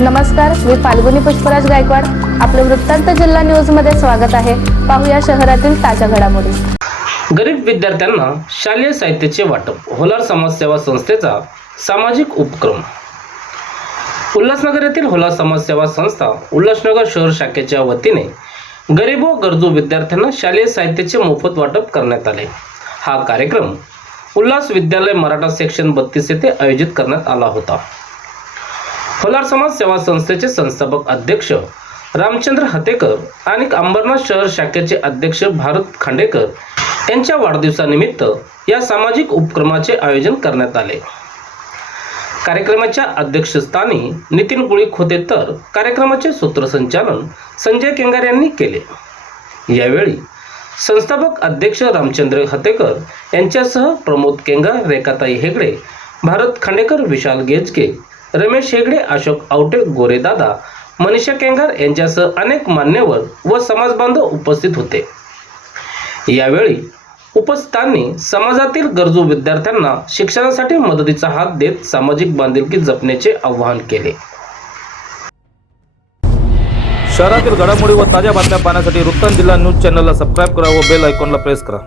नमस्कार, मी फाल्गुनी पुष्पराज गायकवाड. आपलं वृत्तांत जिल्हा न्यूज मध्ये स्वागत आहे. पाहूया शहरातील ताज्या घडामोडी. गरीब विद्यार्थ्यांना शालेय साहित्याचे वाटप. होलार समाजसेवा संस्थेचा सामाजिक उपक्रम. उल्हासनगर येथील होलार समाजसेवा संस्था उल्हासनगर शहर शाखेच्या वतीने गरीब व गरजू विद्यार्थ्यांना शालेय साहित्याचे मोफत वाटप करण्यात आले. हा कार्यक्रम उल्हास विद्यालय मराठा सेक्शन 32 येथे आयोजित करण्यात आला होता. होलार समाज सेवा संस्थेचे संस्थापक अध्यक्ष रामचंद्र हतेकर आणि अंबरनाथ शहर शाखेचे अध्यक्ष भारत खांडेकर यांच्या वाढदिवसानिमित्त या सामाजिक उपक्रमाचे आयोजन करण्यात आले. कार्यक्रमाच्या अध्यक्षस्थानी नितीन गुळीक होते, तर कार्यक्रमाचे सूत्रसंचालन संजय केंगार यांनी केले. यावेळी संस्थापक अध्यक्ष रामचंद्र हतेकर यांच्यासह प्रमोद केंगार, रेखाताई हेगडे, भारत खांडेकर, विशाल गेजके, रमेश हेगडे, अशोक आवटे, गोरेदादा, मनीषा केंगार यांच्यासह अनेक मान्यवर व समाजबांधव उपस्थित होते. यावेळी उपस्थितांनी समाजातील गरजू विद्यार्थ्यांना शिक्षणासाठी मदतीचा हात देत सामाजिक बांधिलकी जपण्याचे आवाहन केले. शहरातील घडामोडी व ताज्या बातम्या पाहण्यासाठी वृत्तांत जिल्हा न्यूज चॅनलला सबस्क्राईब करा व बेल आयकॉनला प्रेस करा.